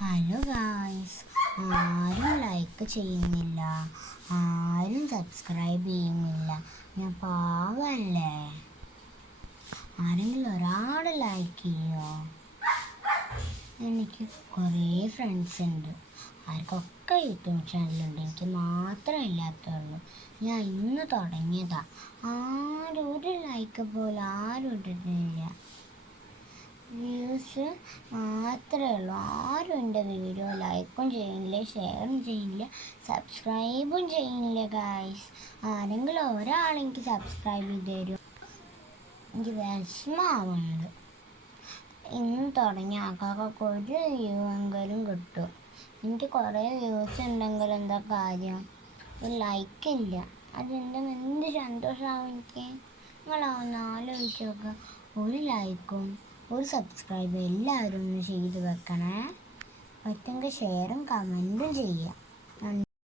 Hello guys, ആരും like ചെയ്യുന്നില്ല, ആരും സബ്സ്ക്രൈബ് ചെയ്യുന്നില്ല. ഞാൻ പാവല്ലേ? ആരെങ്കിലും ഒരാൾ ലൈക്ക് ചെയ്യോ? എനിക്ക് കുറേ ഫ്രണ്ട്സ് ഉണ്ട്, ആർക്കൊക്കെ യൂട്യൂബ് ചാനലുണ്ട്. എനിക്ക് മാത്രമേ ഇല്ലാത്തുള്ളൂ. ഞാൻ ഇന്ന് തുടങ്ങിയതാ. ആരും ഒരു ലൈക്ക് പോലും ആരും ഇട്ടിട്ടില്ല. വ്യൂസ് മാത്രമേ ഉള്ളൂ. ആരും എൻ്റെ വീഡിയോ ലൈക്കും ചെയ്യില്ല, ഷെയറും ചെയ്യില്ല, സബ്സ്ക്രൈബും ചെയ്യില്ല. ഗായ്സ്, ആരെങ്കിലും ഒരാളെനിക്ക് സബ്സ്ക്രൈബ് ചെയ്ത് തരും. എനിക്ക് വിഷമാവുന്നുണ്ട്. ഇന്ന് തുടങ്ങിയ ആൾക്കാർക്ക് ഒരു വ്യൂ എങ്കിലും കിട്ടും. എനിക്ക് കുറേ വ്യൂസ് ഉണ്ടെങ്കിൽ എന്താ കാര്യം? ഒരു ലൈക്കില്ല. അതെന്തെങ്കിലും എന്ത് സന്തോഷമാവും എനിക്ക്. നിങ്ങളൊന്ന് ആലോചിച്ച് നോക്കുക. ഒരു ലൈക്കും ഒരു സബ്സ്ക്രൈബ് എല്ലാവരും ഒന്ന് ചെയ്ത് വെക്കണേ. പറ്റുമെങ്കിൽ ഷെയറും കമൻറ്റും ചെയ്യാം.